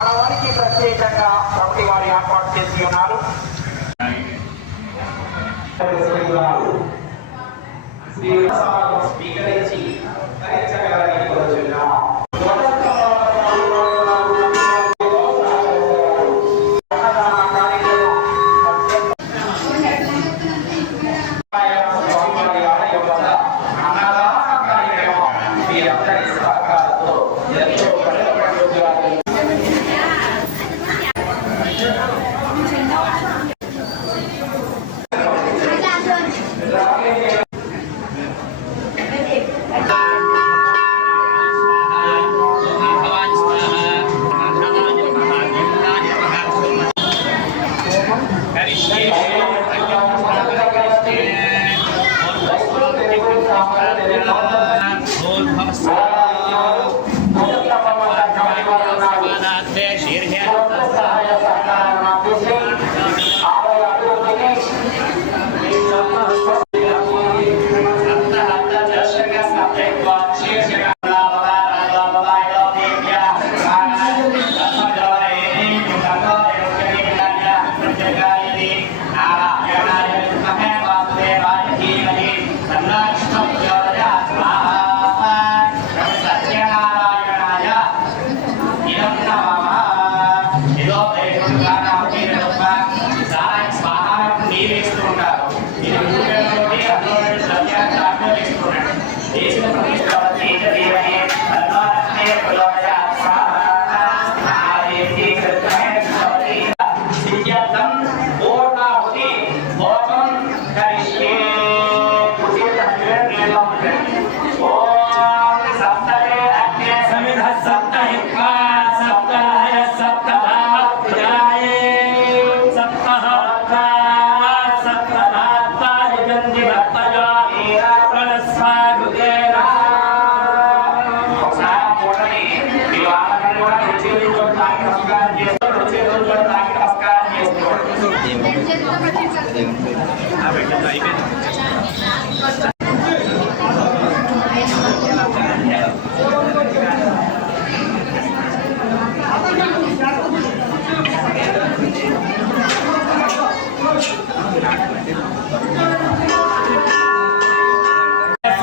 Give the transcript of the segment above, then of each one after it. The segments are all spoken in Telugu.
వారికి ప్రత్యేకంగా కమిటీ వారి ఏర్పాటు చేసి ఉన్నారు. స్పీకర్ ఇచ్చి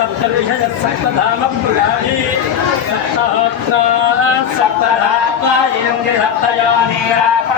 सप्तविषयसप्तधामप्रयाणि सप्तहोत्रा सप्तधात्मा एवं निरप्तयो निराप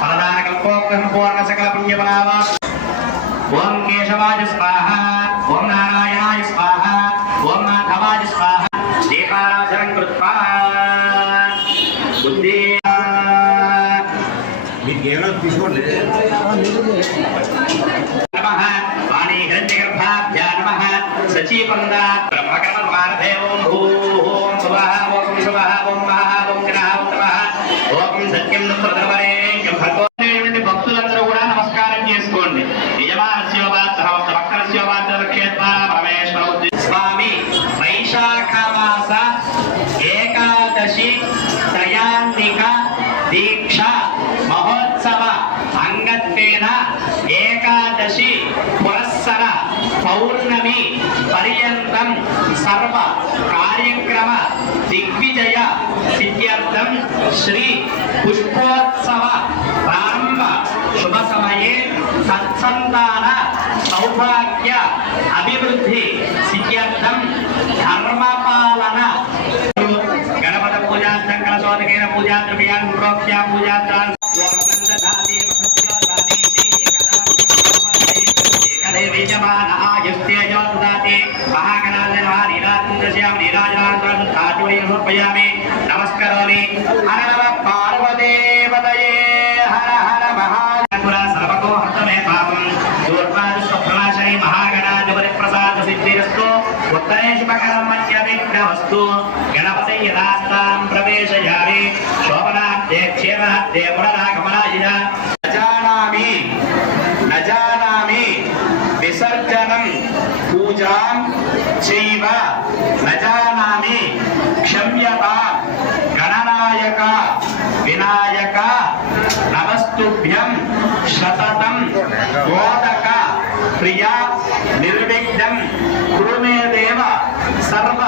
फलदान कल्पोपूर्ण सकल पुण्यपनाव ओम केशवाय स्वाहा ओम नारायणाय स्वाहा ओम माधवाय स्वाहा दीपाराधन कृत्वा बुद्धि మీకేమైనా తీసుకోండి నమ వాణీ హృదయ గర్భాభ్యా నమ సచీపందా బ్రహ్మకర్మ మార్దేవో భూ దీక్ష మహోత్సవ అంగత్వేన ఏకాదశి పురస్సర పౌర్ణమి పర్యంతం సర్వ కార్యక్రమ దిగ్విజయ సిద్ధ్యర్థం శ్రీ పుష్పోత్సవ ప్రారంభ శుభ సమయే సత్సంతాన సౌభాగ్య అభివృద్ధి సిద్ధ్యర్థం ధర్మపాలన నమస్కరోమి హర నమ పార్వదేవతయే నమస్తుభ్యం శతతం మోదక ప్రియా నిర్విఘ్నం కురు సర్వ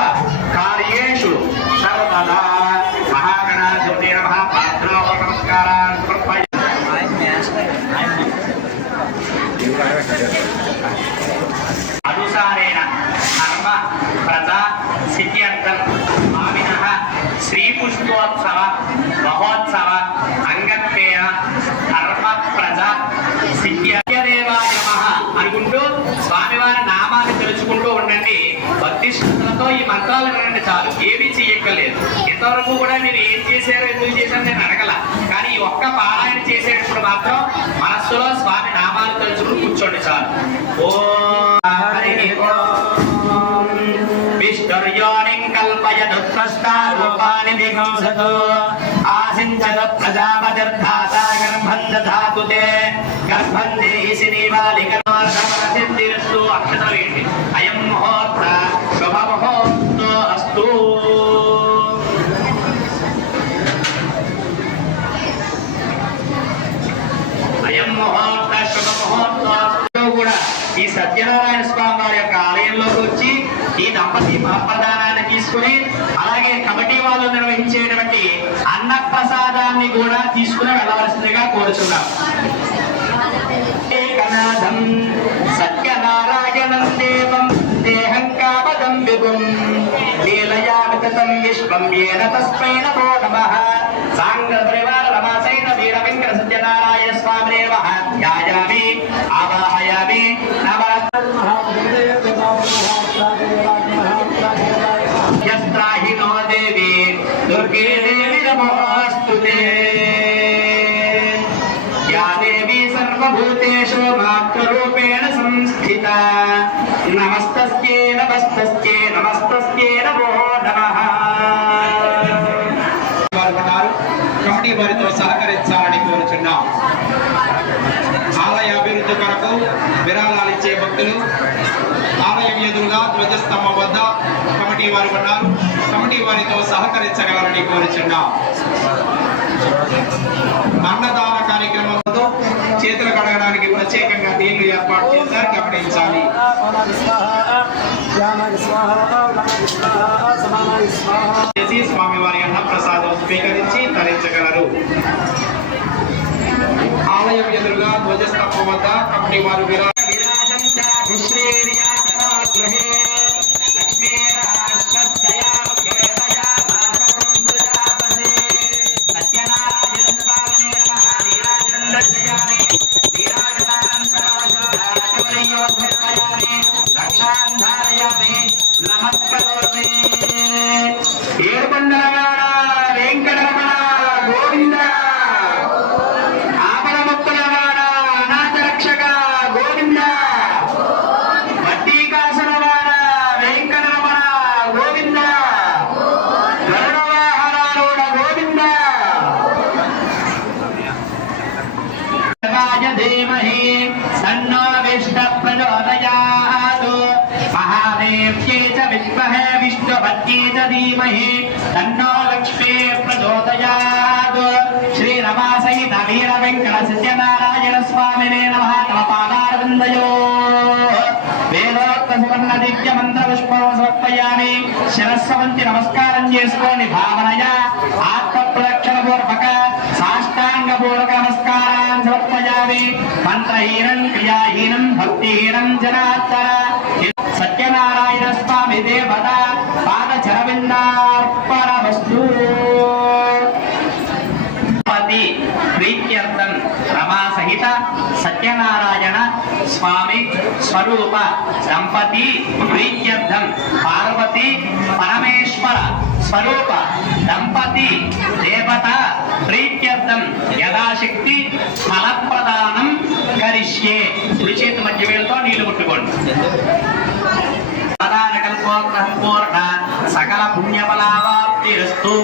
చాలు ఏమీ చెయ్యక్కర్లేదు. ఇంతవరకు కూడా నేను ఏం చేశారో ఎందుకు చేశాను నేను అడగల. కానీ ఈ ఒక్క పారాయణ చేసేటప్పుడు మాత్రం మనస్సులో స్వామి నామాలు తలుచుకుని కూర్చోండి చాలు. ఓ హరి విష్ణుర్యోనిం కల్పయ రూపాని విఘంసతు ప్రజాపతిర్ధాతా గర్భం దధాతు తే గర్భం అక్షత అయం ముహూర్త శుభ ముహూర్త అస్తు. అయం ముహూర్త శుభ ముహూర్త కూడా ఈ సత్యనారాయణ స్వామి వారి యొక్క ఆలయంలోకి వచ్చి ఈ దంపతి మహాప్రదానాన్ని తీసుకుని అలాగే కమిటీ వాళ్ళు నిర్వహించేటువంటి అన్న ప్రసాదాన్ని కూడా తీసుకుని వెళ్ళవలసిందిగా కోరుచున్నాం. ఏకనాథం సత్యనారాయణం దేవం దేహం కాపదం విభుం లీలయా విశ్వం ఏన తస్మై నమో నమ. సాంగ పరివార రమాసైన వీర వెంకట సత్యనారాయణ స్వామినేవ ధ్యాయామి ఆవాహయామి యస్త్రాహినో దేవి దుర్గే నమోస్తు దేవి సర్వభూతేషు మాత్రరూపేణ సంస్థిత నమస్తస్యే నమస్తస్యే నమస్తస్యే నమో వారితో సహకరించాలని కోరుచున్నాం. ఆలయ అభివృద్ధి కొరకు విరాళాలు ఇచ్చే భక్తులు ఆలయం ఎదురుగా ధ్వజస్తంభం వద్ద కమిటీ వారు ఉన్నారు. కమిటీ వారితో సహకరించగలరని కోరుచున్నాం. అన్నదాన కార్యక్రమంతో చేతులు కడగడానికి ప్రత్యేకంగా నీళ్ళు ఏర్పాటు చేశారు గమనించాలి. చేసి స్వామివారి అన్న ప్రసాదం స్వీకరించి తరించగలరు. ఆలయం ఎదురుగా ధ్వజస్తంభం వద్ద కమిటీ వారు విరా విరాజం పుష్పం సమర్పయామి శిరస్సవంతి నమస్కారం చేసుకోని భావనయ ఆత్మ ప్రదక్షిణ పూర్వక సాష్టాంగ పూర్వక నమస్కారాన్ని సమర్పయామి. మంత్రహీనం క్రియాహీనం భక్తిహీనం జనాత్తర సత్యనారాయణ స్వామి దేవత పాద చరవిందా స్వామి స్వరూప దంపతి ప్రీత్యర్థం పార్వతి పరమేశ్వర స్వరూప దంపతి దేవత ప్రీత్యర్థం యథాశక్తి ఫలప్రదానం కరిష్యే. కుడి చేతి మధ్య వేలతో నీళ్ళు ముట్టుకోండి సకల పుణ్యఫలావాప్తిరస్తూ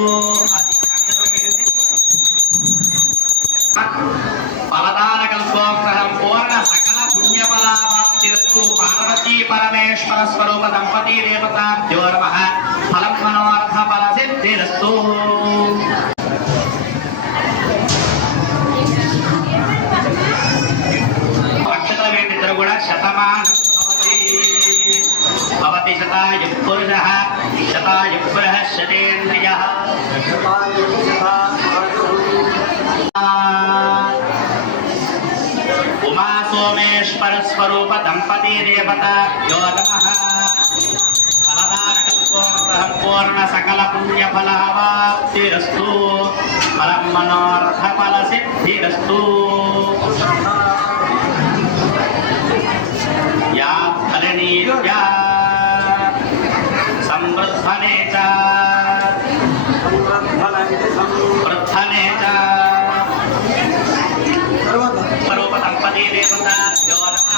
ఉమా సోమేశ్వర స్వరూప దంపతీరేవత యోధమ సంపూర్ణ సకల పుణ్య ఫలవాప్తిరస్తు ఫలం మనోర్థ ఫల సిద్ధిరస్తు యా ఫలనీయా సమృద్ధనే చ సమృద్ధనే చ సంపదే దేవతాభ్యో నమ.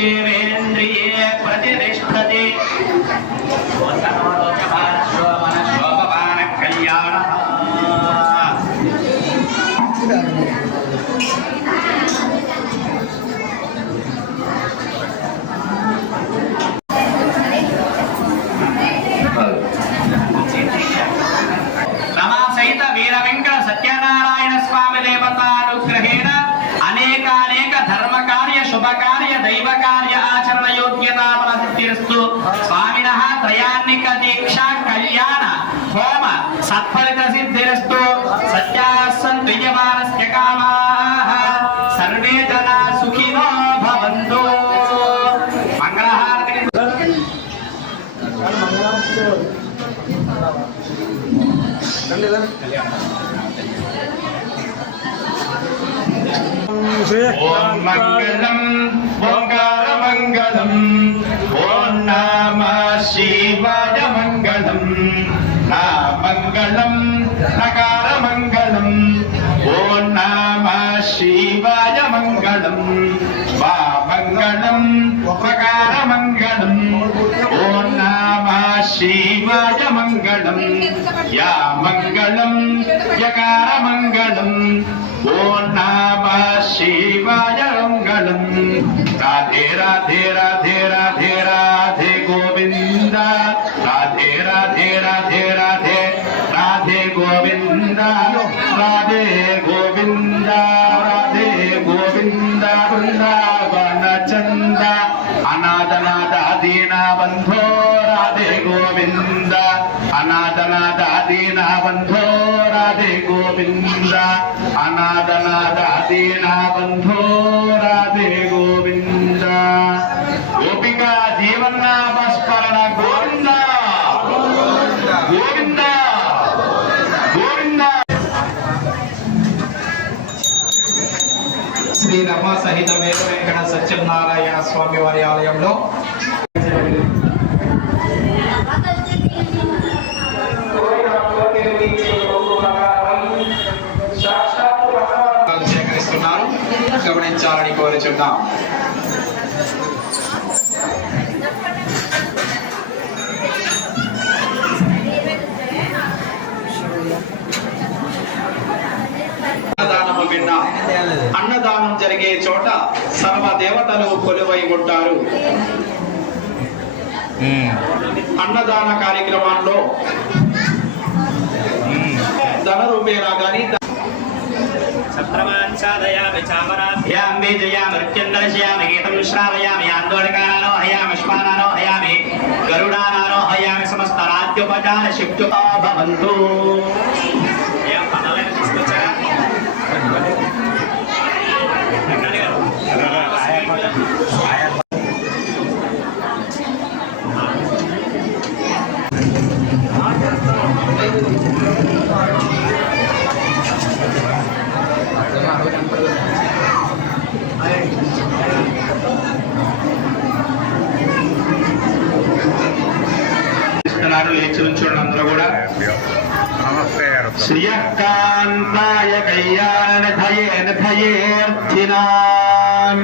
Yeah. मङ्गलम् ओङ्कारमङ्गलम् ॐ नाम शिवाय मङ्गलम्। नामङ्गलम् शीवाय या मङ्गलम् यकारमङ्गलम्। ओ नाम वा शीवाय मङ्गलम् राधे राधे। रा బంధో రాధే గోవింద అనాథనాథ దీన బంధో రాధే గోవింద. గోపిక జీవన్నామస్మరణ గోవింద. గోవింద. గోవింద. శ్రీ రమ సహిత వేద వెంకట సత్యనారాయణ స్వామి వారి ఆలయంలో అన్నదానం జరిగే చోట సర్వ దేవతలు కొలువై ఉంటారు. అన్నదాన కార్యక్రమాల్లో ధన రూపేణా గాని చామరాభ్యాం బీజయామి నృత్యం దర్శయామి గీతం శ్రావయామి గరుడానారోహయామి సమస్త రాజ్యోపచార శక్తుపా భవంతు లేచి నుంచోండి అందరూ కూడా నమస్తే గారు శ్రియకాంతాయ కళ్యాణధయేన ధయేర్థినాం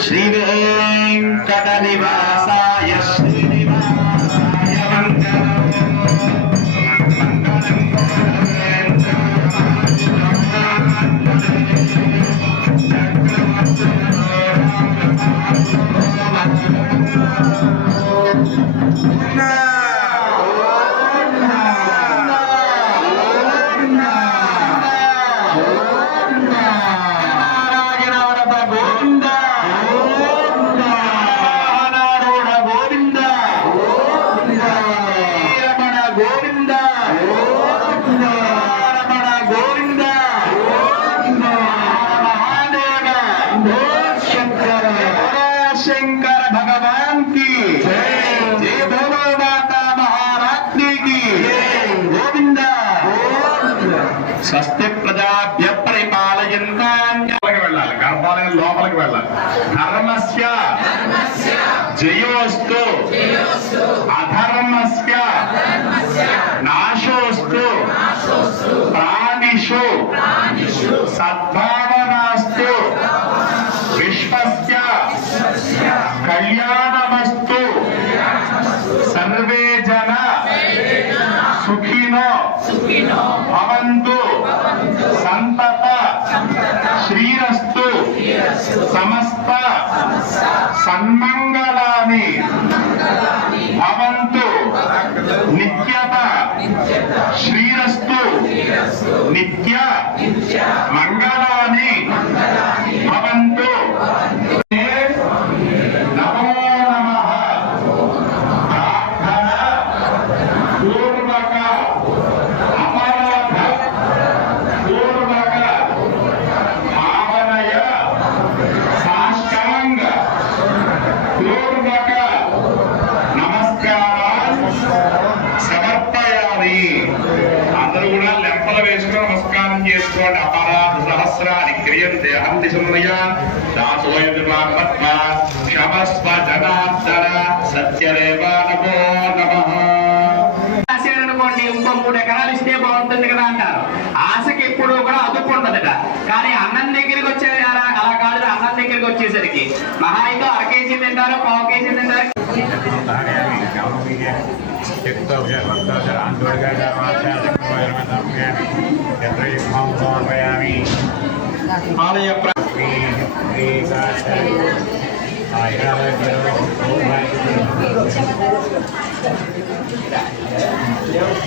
శ్రీ వెంకట నివాసాయ స్వస్తి ప్రజాభ్య పరిపాలయంతాన్య లోపలికి వెళ్ళాలి. గర్భాలయం లోపలికి వెళ్ళాలి. ధర్మస్య. జయోస్తు సన్మంగళాన్ని భవంతు నిత్యత శ్రీరస్తు నిత్య మంగళాని భవంతు నమో నమః ప్రార్థన పూర్వక అపరాధ పూర్వక సహస్రాని శాంతి హంతి సుమయ దాసోయదుర్వాపద్మ క్షమస్వ జనార్దన సత్యదేవ నమో నమ అనుకోండి ఇంకో మూడు ఎకరాలు ఇస్తే బాగుంటుంది కదా అంటారు ఆశకి ఎప్పుడు కూడా అదుపు ఉండదట కానీ అన్నం దగ్గరికి వచ్చే అలా కాదు అన్నం దగ్గరికి వచ్చేసరికి మహా అయితే అర కేజీ తింటారు పావు కేజీ తింటారు ఆలయ ప్ర